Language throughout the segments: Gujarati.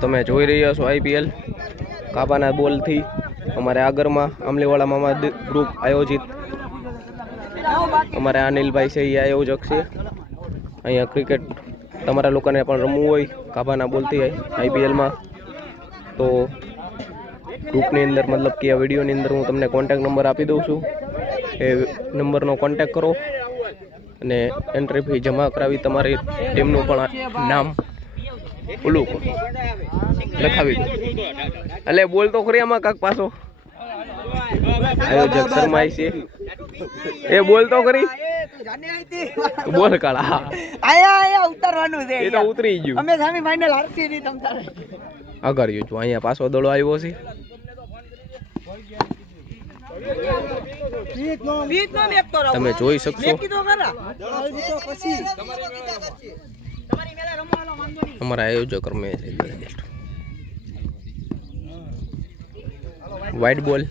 તમે જોઈ રહ્યા છો આઈપીએલ કાબાના બોલથી અમારે આગળમાં આમલીવાળા મામા ગ્રુપ આયોજિત અમારે અનિલભાઈ છે એ આયોજક છે. અહીંયા ક્રિકેટ તમારા લોકોને પણ રમવું હોય કાબાના બોલથી આઈપીએલમાં તો ગ્રુપની અંદર મતલબ કે આ વિડીયોની અંદર હું તમને કોન્ટેક્ટ નંબર આપી દઉં છું. એ નંબરનો કોન્ટેક્ટ કરો અને એન્ટ્રી ફી જમા કરાવી તમારી ટીમનું પણ નામ ઓલું લખાવી દો. એટલે બોલ તો ખરી આમાં કાક પાછો આયોજક શર્માય છે એ બોલ તો ખરી બોલ કાળા આયા ઉતરવાનું છે. એ તો ઉતરી ગયું. અમે સામી ફાઇનલ હારસી ની તમ તારે આગળ જો અહીંયા પાછો દડો આવ્યો છે. તમે જોઈ શકશો અમારા આયોજક રમે છે વ્હાઈટ બોલ.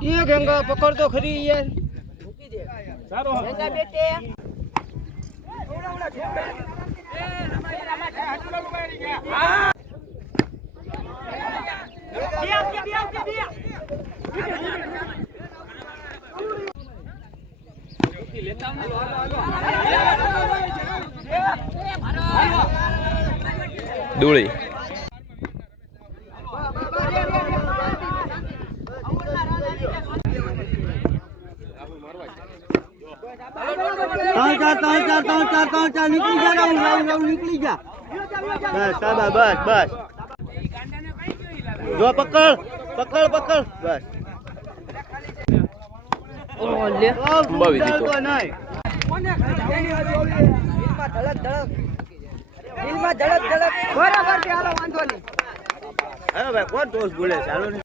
ये गंगा पकड़ तो खरी यार सारो गंगा बेटे દોળી चार निकली जा राहुल निकली जा बस शाबाश बस बस जो पकड़ पकड़ पकड़ बस ओ ले બાવી દીધો. દિલમાં ધડક ધડક બરાબર છે. હાલો વાંધો નહીં. અરે ભાઈ કોણ દોસ્ત બોલે છે? હાલો ને